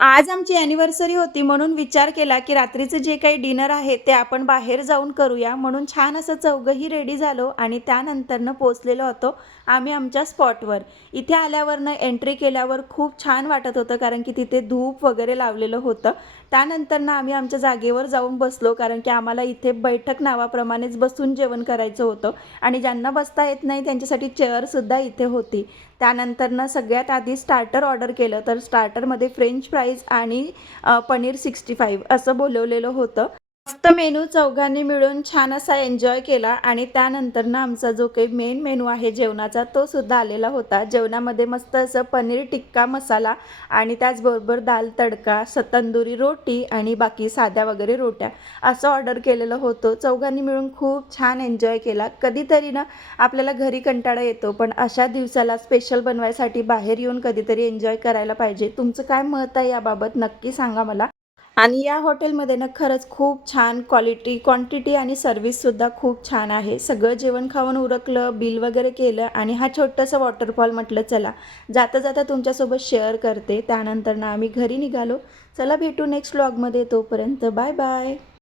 आज आमची अॅनिव्हर्सरी होती म्हणून विचार केला, की रात्रीचं जे काही डिनर आहे ते आपण बाहेर जाऊन करूया. म्हणून छान असं चौघंही रेडी झालो आणि त्यानंतरनं पोहोचलेलो होतो आम्ही आमच्या स्पॉटवर. इथे आल्यावरनं एंट्री केल्यावर खूप छान वाटत होतं कारण की तिथे धूप वगैरे लावलेलं होतं. त्यानंतरनं आम्ही आमच्या जागेवर जाऊन बसलो कारण की आम्हाला इथे बैठक नावाप्रमाणेच बसून जेवण करायचं होतं आणि ज्यांना बसता येत नाही त्यांच्यासाठी चेअरसुद्धा इथे होती. त्यानंतरनं सगळ्यात आधी स्टार्टर ऑर्डर केलं, तर स्टार्टरमध्ये फ्रेंच फ्राईज आणि पनीर 65 असं बोलवलेलं होतं. मस्त मेनू चौघांनी मिळून छान असा एन्जॉय केला आणि त्यानंतरनं आमचा जो काही मेन मेनू आहे जेवणाचा तो सुद्धा आलेला होता. जेवणामध्ये मस्त असं पनीर टिक्का मसाला आणि त्याचबरोबर दाल तडका, तंदुरी रोटी आणि बाकी साध्या वगैरे रोट्या असं ऑर्डर केलेलं होतं. चौघांनी मिळून खूप छान एन्जॉय केला. कधीतरी ना आपल्याला घरी कंटाळा येतो, पण अशा दिवसाला स्पेशल बनवायसाठी बाहेर येऊन कधीतरी एन्जॉय करायला पाहिजे. तुमचं काय मत आहे याबाबत नक्की सांगा मला. आणि या हॉटेलमध्ये ना खरंच खूप छान क्वालिटी, क्वांटिटी आणि सर्व्हिससुद्धा खूप छान आहे. सगळं जेवण खाऊन उरकलं, बिल वगैरे केलं आणि हा छोटासा वॉटरफॉल म्हटलं चला, जाता-जाता तुमच्यासोबत शेअर करते. त्यानंतर ना आम्ही घरी निघालो. चला भेटू नेक्स्ट व्लॉगमध्ये. तोपर्यंत बाय बाय.